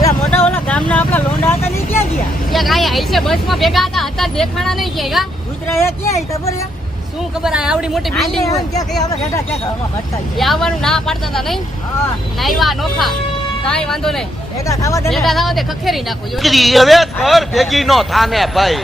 પેલા મોટા ઓલા ગામના આપણા લોંડા હતા ને ક્યાં ગયા? ક્યાંક આયા હશે બસમાં ભેગા હતા દેખાણા નહીં ક્યાંય ગુજરાત ક્યાં ખબર છે? શું ખબર આ આવડી મોટી બિલ્ડિંગ આવવાનું ના પાડતા હતા નહીં નાઈવા નોખા કાંઈ વાંધો નહીં ભેગા થવા દે ખખેરી નાખો હવે ઘર ભેગી નો થાને ભાઈ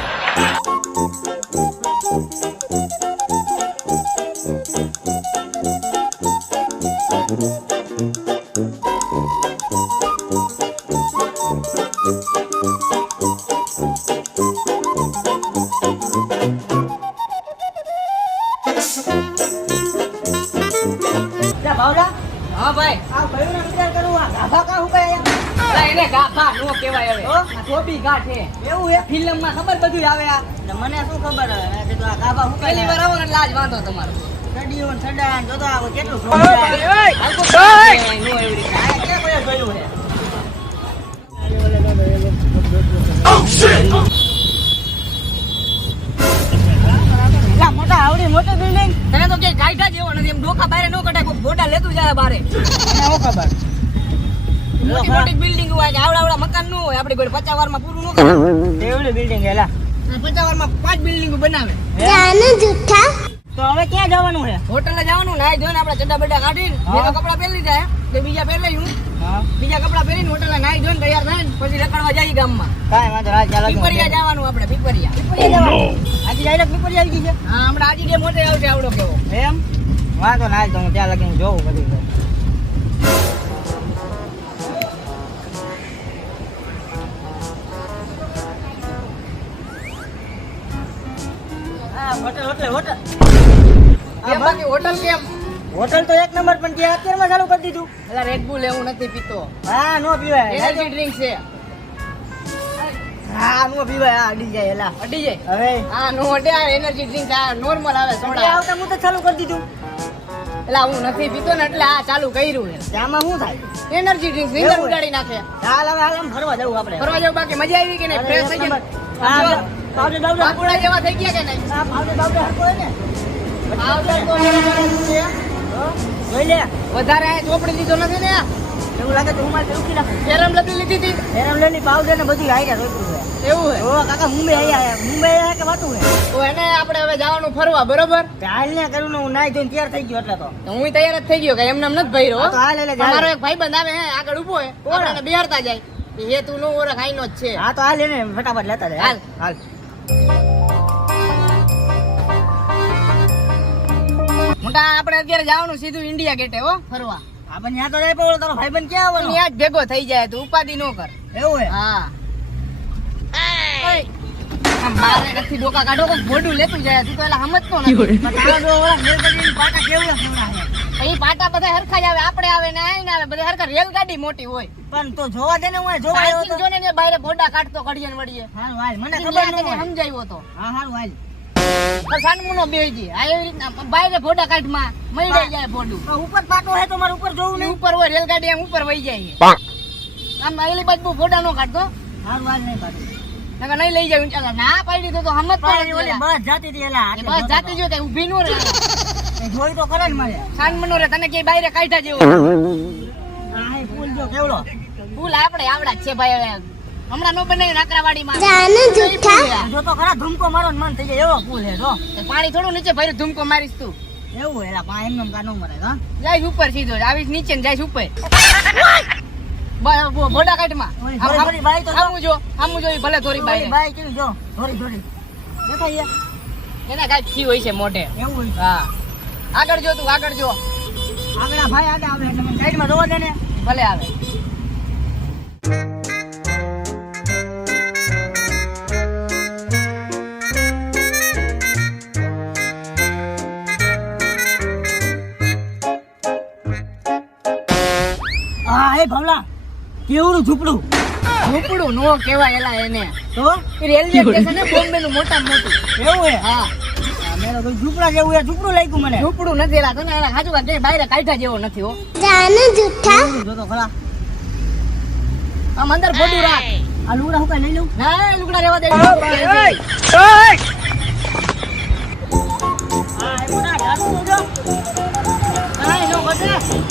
હા ભાઈ આ ભાઈનો વિચાર કરું આ ગાભા કા હું કયા એને ગાભા નો કહેવાય હવે આ ધોબી ગા છે એવું હે ફિલ્મ માં ખબર બધું આવે આ મને શું ખબર હવે મેં કીધું આ ગાભા હું પહેલી વાર આવો ને લાજ વાંધો તમારો સડીઓ ને સડા ને જોતો આવો કેટલું નો એવડી ક્યાં કોઈ જોયું હે મોટા આવડી મોટી બિલ્ડિંગ તને તો કે કાઢા જેવો નથી એમ ડોકા બારે નો કઢાય કોઈ ગોટા લેતું જાય બારે મને શું ખબર મોટી મોટી બિલ્ડિંગ હોય કે આવડા મકાન નું હોય આપડી કોઈ 50 વારમાં પૂરું ન કરે એવડી બિલ્ડિંગ હેલા 50 વારમાં 5 બિલ્ડિંગ બનાવે તો હવે ક્યાં જવાનું છે હોટલે જવાનું નાઈ ધોઈને આપડા ચડ્ડા બડ્ડા કાઢીને બીજા કપડા પહેરી જાય કે બીજા પહેરી લઈ હું બીજા કપડા પહેરીને હોટલે નાઈ ધોઈને તૈયાર થઈને પછી રખડવા જઈએ ગામમાં કાંઈ વાંધો રાજ ચાલો પીપરિયા જવાનું આપણે પીપરિયા આજે ડાયરેક્ટ પીપરી આવી ગઈ છે હા હમણાં આજે જે મોટે આવશે આવડો કેવો એમ વાંધો ના તો હું ત્યાં લગી હું જોઉં બધું હોટલ હોટલ હોટલ કેમ બાકી હોટલ કેમ હોટલ તો એક નંબર પણ ત્યાં અત્યારમાં ચાલુ કરી દીધું એટલે રેડ બુલ એવું નથી પીતો હા નો પીવાય એનર્જી ડ્રિંક છે હા નો પીવાય હા અડી જાય એલા અડી જાય હવે હા નો અડે આ એનર્જી ડ્રિંક આ નોર્મલ આવે સોડા આવતા હું તો ચાલુ કરી દીધું એટલે હું નથી પીતો ને એટલે આ ચાલુ કર્યું છે ત્યાંમાં શું થાય એનર્જી ડ્રિંક નીંદર ઉડાડી નાખે હાલ હવે હાલ આમ ફરવા જવું આપણે ફરવા જાવ બાકી મજા આવી કે નહીં ફ્રેશ થઈ ગયા હા પાવડર બાવડર બાપુડા જેવા થઈ ગયા કે નહીં હા પાવડર બાવડર હરકો હોય ને આવડે તો જોઈ લે વધારે આ ચોપડી દીધો નથી ને એવું લાગે તો હું મારે ઉકી નાખું ફેરમ લપી લીધી હતી એરમ લેની પાવડર ને બધું આઈ ગયા જોઈતું છે એવું હે ઓ કાકા મુંબઈ આયા કે વાતું હે તો એને આપણે હવે જવાનું ફરવા બરોબર હાલ ને કરું ને હું નાઈ ધોઈને તૈયાર થઈ ગયો એટલે તો હું તૈયાર જ થઈ ગયો કે એમને નથી ભર્યો તો હાલ એટલે મારો એક ભાઈબંધ આવે હે આગળ ઊભો હે આપણે બિહારતા જાય એ તું નો ઓળખ આઈનો જ છે હા તો હાલ એને ફટાફટ લેતા જાય હાલ. હાલ મોટા આપણે અત્યારે જવાનું સીધું ઇન્ડિયા ગેટે હો ફરવા આપણ ત્યાં તો જાય પણ ઓલો તારો ભાઈબંધ ક્યાં આવવાનો ત્યાં જ ભેગો થઈ જાય તું ઉપાધિ નો કર એવું હે હા આમ બારે નથી ડોકા કાઢો કોઈ મોઢું લેતું જાય તું તો એલા સમજતો નથી તારો ઓલા મેલબડીન પાટા કેવું હમણાં છે અહીં પાટા બધા હરખા જ આવે આપણે આવે ને આઈને આવે બધા હરખા રેલગાડી મોટી હોય પણ તો જોવા દે ને હું જોવા આવ્યો સાયકલ તો જોને ને બારે ભોડા કાઢતો ઘડીએ ને વળીએ હારું હાલ મને એટલે ખબર આ તને ન હોય સમજાવ્યો તો હા હારું હાલ પણ સાનમુનો બેજી આ એવી રીતના બારે ભોડા કાઢમાં મળી જાય ભોડું તો ઉપર પાટો હે તો મારે ઉપર જોવું ને નહીં ઉપર હોય રેલગાડી આમ ઉપર વહી જાય આમ આગલી બાજુ ભોડા નો કાઢતો હારું હાલ નહીં પાટો નકર નહીં લઈ જાવ ચાલ ના પાડી દો તો હમત પણ પડે ઓલી બસ જાતી હતી એલા એ બસ જાતી જો તે ઊભી નો રહે જોઈ તો કરે ને મારે સાનમનો રે તને કે બારે કાઢા જેવો હા એ ફૂલ જો કેવડો ફૂલ આપણે આવડા જ છે ભાઈ હવે હમણાં નો બનાવી નાકરાવાડીમાં જો તો ખરા ધૂમકો મારો ને મન થઈ જાય એવો ફૂલ હે જો પાણી થોડું નીચે ભર્યું ધૂમકો મારીશ તું એવું એલા પા એમ કા નો મરે હા જાય ઉપર સીધો આવીશ નીચે ને જાય ઉપર ભોડા કાઢમાં થોડી બાઈ તો આમું જો ઈ ભલે થોડી બાઈ બાઈ કેવી જો થોડી થોડી દેખાય એના કાંઈક થયું હોય છે મોઢે એવું હા આગળ જો તું આગળ જો આગળ ભાઈ આગળ આવે એટલે મને સાઈડમાં જોવા દે ને ભલે આવે હા એ ભવલા કેવડું ઝૂપડું ઝૂંપડું નો કહેવાય એલા એને તો રેલવે સ્ટેશન ને બોમ્બે નું મોટામાં મોટું એવું હે હા મેરો તો ઝૂપડા જેવું હે ઝૂપડું લાગ્યું મને ઝૂંપડું નથી એલા તને એલા હાજુ વાત બહાર કાઢ્યા જેવો નથી હો જો તો ખરા આમ અંદર ફોડું રાખ આ લુગડા હું કઈ લઈ લઉં ના લુગડા રહેવા દે હા એ મોટા ઢાળું જો કાઈ નો ઘટે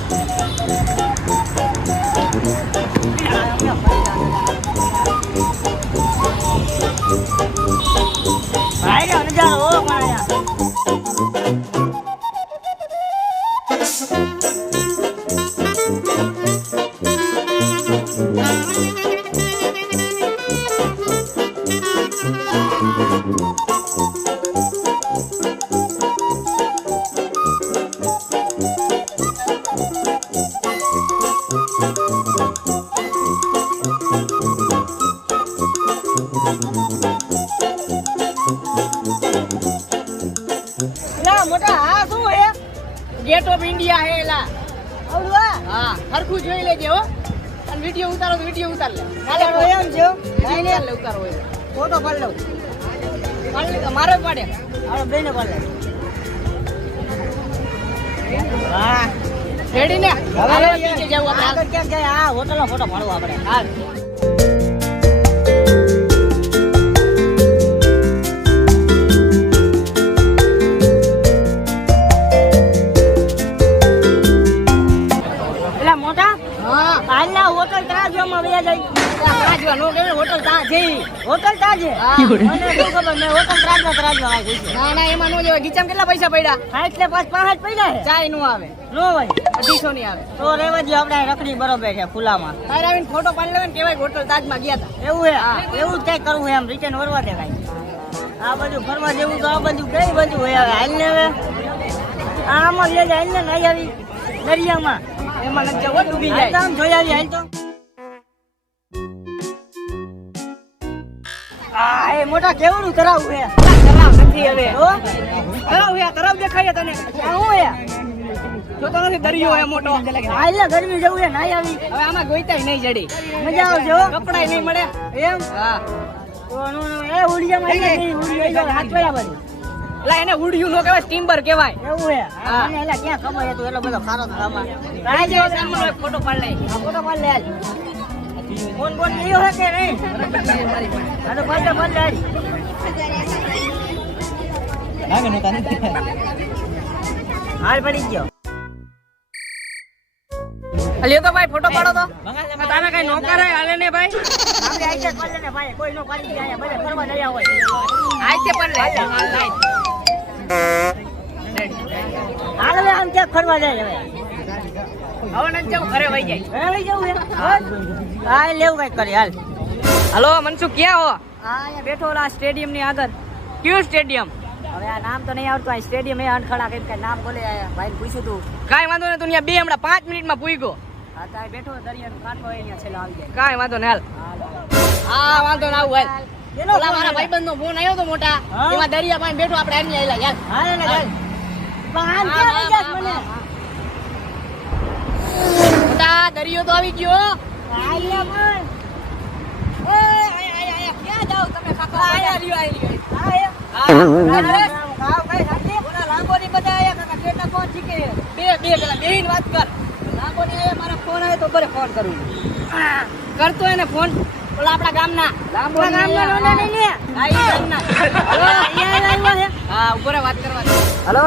એલા મોટા આ શું હે? ગેટ ઓફ ઇન્ડિયા હે એલા. આવડું આ? હા, હરખું જોઈ લેજે હો. અને વિડિયો ઉતારો તો વિડિયો ઉતાર લે. આવડું એમ છે હો? ઉતાર લે ઉતારો હોય. ફોટો પાડી લઉં. પાડ લે, મારે પાડે. આવડે બેને પાડી લઉં. વાહ. રેડી ને? હવે નીચે જાવ આપણે. આગળ ક્યાંક જાય? આ હોટલનો ફોટો પાડવો આપણે. હાલ. એલા મોટા હા. હાલના હોટલ તાજમાં વયા જાય. તાજવા નો કેને હોટલ તા જઈ. હોટલ તાજે હા. મને શું ખબર મેં હોટલ તાજમાં આવી છે. ના ના એમાં નો જવાય. ગીચામાં કેટલા પૈસા પડ્યા? હા એટલે પાંચ પૈસા છે ચાય નો આવે. નો હોય 250 ની આવે. તો રેવા દે આપણે રખડી બરોબર છે ખુલ્લામાં. તારે આવીને ફોટો પાડી લેવાય ને કેવાય હોટલ તાજમાં ગયા હતા. એવું હે એવું જ કઈ કરવું એમ રિટર્ન વરવા દે કાંઈ. આ બધું ફરવા જેવું તો આ બધું કઈ બધું હોય હવે હાલ ને હવે આમાં લઈ જાય હાલ ને નાઈ આવી દરિયામાં એમાં નથી જવું, ડૂબી હાલ તો જાય. આમ જોઈ આવી હાલ તો આ એ મોટા કેવડું તરાવું હે તરાવ નથી હવે. તો તરાવ હે, તરાવ દેખાય તને. આ હું હે જોતો નથી દરિયો હે મોટો. હાલ ને ગરમી જવું હે નાઈ આવી હવે આમાં ગોઈતાય નહીં જડી. મજા આવશે હો કપડાય નહીં મળે. એમ હા. તો એ ઉડિયામાં આવી જાય ઉડી જાય હાથ પડ્યા બધું એટલે એને ઉડ્યું નો કહેવાય, સ્ટીમ્બર કહેવાય. એવું હે હા. મને એલા ક્યાં ખબર હે તો એટલો બધો ખારો થામાં રાઈ જાય સામે ફોટો પાડી લઈ. આ ફોટો પાડ લે હાલ ફોન બોન લીયો હે કે નહીં આ તો પાડ લે હાલ હાલ પડી ગયો લ્યો તો ભાઈ ફોટો પાડો તો. તારે કઈ નોકર હે હાલે ને ભાઈ. આપણે આઈ પાડ લે ને ભાઈ કોઈ નો પાડી દે અહીંયા બધે ફરવા નહીં હોય આઈ તે પણ લે. હાલ હવે આમ ક્યાં ફરવા જાય હવે હવે નથી જવું, ઘરે વહી જાય. હવે લઈ જવું હે હા લેવું કઈક કરી હાલ હલો મનસુખ, ક્યાં હો? હા અહીંયા બેઠો ઓલા સ્ટેડિયમ ની આગળ કયું સ્ટેડિયમ? હવે આ નામ તો નહીં આવડતું આ સ્ટેડિયમ એ અનખડા કઈ કઈ નામ બોલે ભાઈ પૂછ્યું તું કાંઈ વાંધો નહીં, તું અહીંયા બે હમણાં 5 મિનિટમાં પૂગ્યો. હા તો આ બેઠો દરિયાનું કાંઠો હોય અહીંયા છેલ્લો આવી જાય કાંઈ વાંધો નહીં, હાલ. હા વાંધો ના આવું હાલ. એનો ઓલા મારા ભાઈબંધનો ફોન આવ્યો તો મોટા. હા? એમાં દરિયા પાસે બેઠો, આપણે આની આયલા યાર. હા એને ચાલ પણ આમ ક્યાં લઈ જાસ મને મોટા દરિયો તો આવી ગયો. હાલ લે પણ ઓય આયા ક્યાં જાવ તમે કાકા? આયા રહ્યો આયા. હા એ હા ગાવ કઈ સાચી ઓલા લાંબોની બધા આયા કાકા. કેટલા ફોન શીખે? બે પેલા બેહીને વાત કર. લાંબોની આયા, મારા ફોન આવે તો બરે ફોન કરું. કરતો એને ફોન. ઓલા આપણા ગામના આપણા ગામના નોને નહીં ને હા, ઈ ગામના. હલો અહીંયા આવ્યો છે હા ઉપર વાત કરવા દે. હલો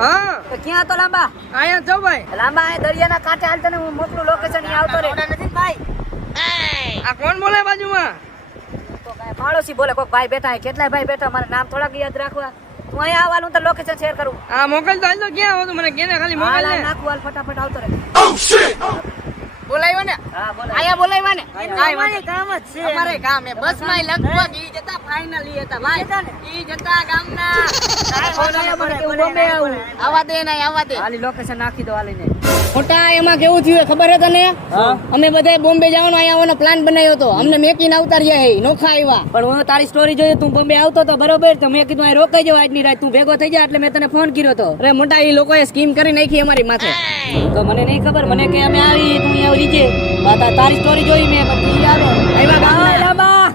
હા તો ક્યાં હતો લાંબા આયા જો ભાઈ. લાંબા આ દરિયાના કાંઠે હાલ તને હું મોકલું લોકેશન ની આવતો રે નથી ભાઈ આ કોણ બોલે બાજુમાં? તો કાંઈ પાડોશી બોલે કોક ભાઈ બેઠા હે કેટલાય ભાઈ બેઠા મારે નામ થોડાક યાદ રાખવા હું અહીંયા આવવાનું તો લોકેશન શેર કરું આ મોકલ તો હાલ તો ક્યાં હો તું મને કેને ખાલી મોકલ હાલ ને. હાલ નાખું હાલ ફટાફટ આવતો રે બોલાવ્યો ને? હા બોલો આયા બોલાવ્યા ને? કાંઈ વાંધો અમારે કામ જ છે અમારે કામ હે બસ માં લગભગ ઈ જતા ફાઇનલ ઈ હતા ભાઈ. જતા ને? ઈ જતા ગામના. તારે ફોન આવ્યો મને કે હું બોલે, બોમ્બે આવું. બોલે. આવા દે ને આવા દે. હાલી લોકેશન નાખી દો હાલીને મોટા એમાં કેવું થયું ખબર હે તને? હા. અમે બધાય બોમ્બે જવાનો અહીંયા આવવાનો પ્લાન બનાવ્યો હતો. અમને મેકીને આવતાર્યા હે નોખા આવ્યા. પણ હું તારી સ્ટોરી જોઈ તું બોમ્બે આવતો તો બરોબર તો મેં કીધું આ રોકાઈ જાવ આજની રાત તું ભેગો થઈ જા એટલે મેં તને ફોન કર્યો તો અરે મોટા ઈ લોકોએ સ્કીમ કરી નાખી અમારી માથે. તો મને નહીં ખબર મને કે અમે આવી તું અહીંયા રીજે તારી સ્ટોરી જોઈ મેં પછી આવે આવ્યા ગામના. લાંબા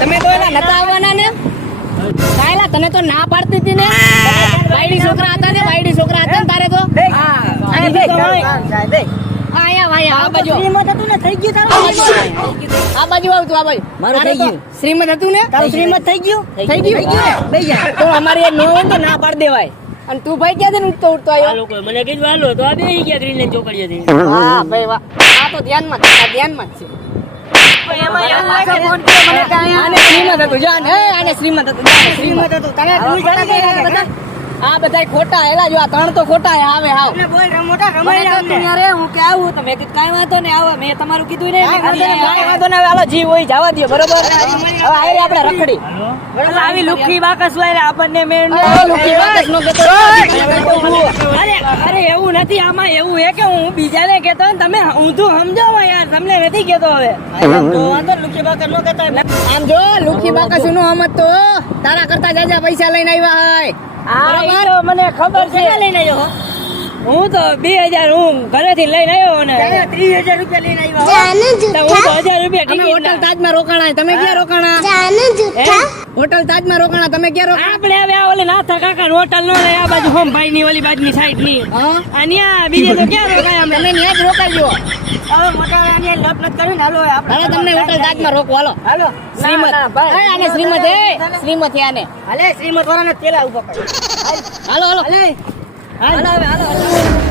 તમે તો એના નતા આવવાના ને? સાયલા તને તો ના પાડતી હતી ને. વાયડી છોકરા હતા ને, વાયડી છોકરા હતા ને તારે તો. હા અહીંયા આ બાજુ આવ. શ્રીમત હતું ને થઈ ગયું તારું આ બાજુ આવ તું, આ બાજુ. મારું તારે થઈ તો ગયું. શ્રીમત હતું ને? તારું શ્રીમત થઈ ગયું થઈ ગયું? થઈ ગયા તો અમારી એક નો હોય ને તો ના પાડી દેવાય. અને તું ભાઈ ક્યાંથી ઉઠતો ઉઠતો આવ્યો? મને કીધું હાલો તો આ બેહી ગયા ગ્રીનલેન્ડ ચોકડીએથી હા ભાઈ વાહ. આ તો ધ્યાનમાં જ છે, આ ધ્યાનમાં જ છે. આને શ્રીમત હતું, જાન. હે, આને શ્રીમત હતું, જાન, શ્રીમત. હતું તને આવા તું ફોટા જાણી ક્યાં ગયા બધા? આ બધા ખોટા હેલા જો આ ત્રણ તો ખોટા આવે હાવ એટલે બોલ મોટા મને રમાઈ તો તું યાર હું કે આવું તો મેં કીધું કાંઈ વાંધો નહીં આવો મેં તમારું કીધું નહીં હા, મેં કીધું વાંધો નહીં, કાંઈ વાંધો નહીં હાલો જીવ હોય જવા દો બરોબર હવે આયરે આપણે રખડી એટલે આવી લુખી બાકસ હોય આપણને મેળ ન આ લુખી બાકસ નો કહેતો. અરે એવું નથી આમાં એવું હે કે હું બીજાને કહેતો હોય ને તમે ઊંધું સમજો યાર તમને નથી કહેતો હવે તો વાંધો લુખી બાકસ નો કહેતો હોય. આમ જો લુખી બાકસ નું સમજ તો તારા કરતા જાજા પૈસા લઈને આવ્યા હોય હા ઈ તો મને ખબર છે લઈને આવ્યો હું તો 2000 હું ઘરેથી લઈને આવ્યો ને 30,000 રૂપિયા લઈને આવ્યો તો હું તો 1000 રૂપિયા અમે હોટલ ટિકિટ તાજમાં રોકાણા તમે ક્યાં રોકાણા હોટલ તાજમાં રોકાણા તમે ક્યાં રોકાણા આપણે હવે આ ઓલે નાથા કાકા હોટલ નો લે આ બાજુ હોમ ભાઈ ની ઓલી બાજુ ની સાઈડ ની હા અહીંયા બીજે તો ક્યાં રોકાય અમે તમે ન્યા જ રોકાજો હવે મોટા આને લપ લપ કરીને હાલો આપણે હાલો તમને હોટલ તાજમાં રોકો હાલો હાલો શ્રીમત એ આને શ્રીમત શ્રીમત આને હાલે શ્રીમત વાળાને તેલા ઉભા કરી હાલો હાલો હાલે હાલો હવે હાલો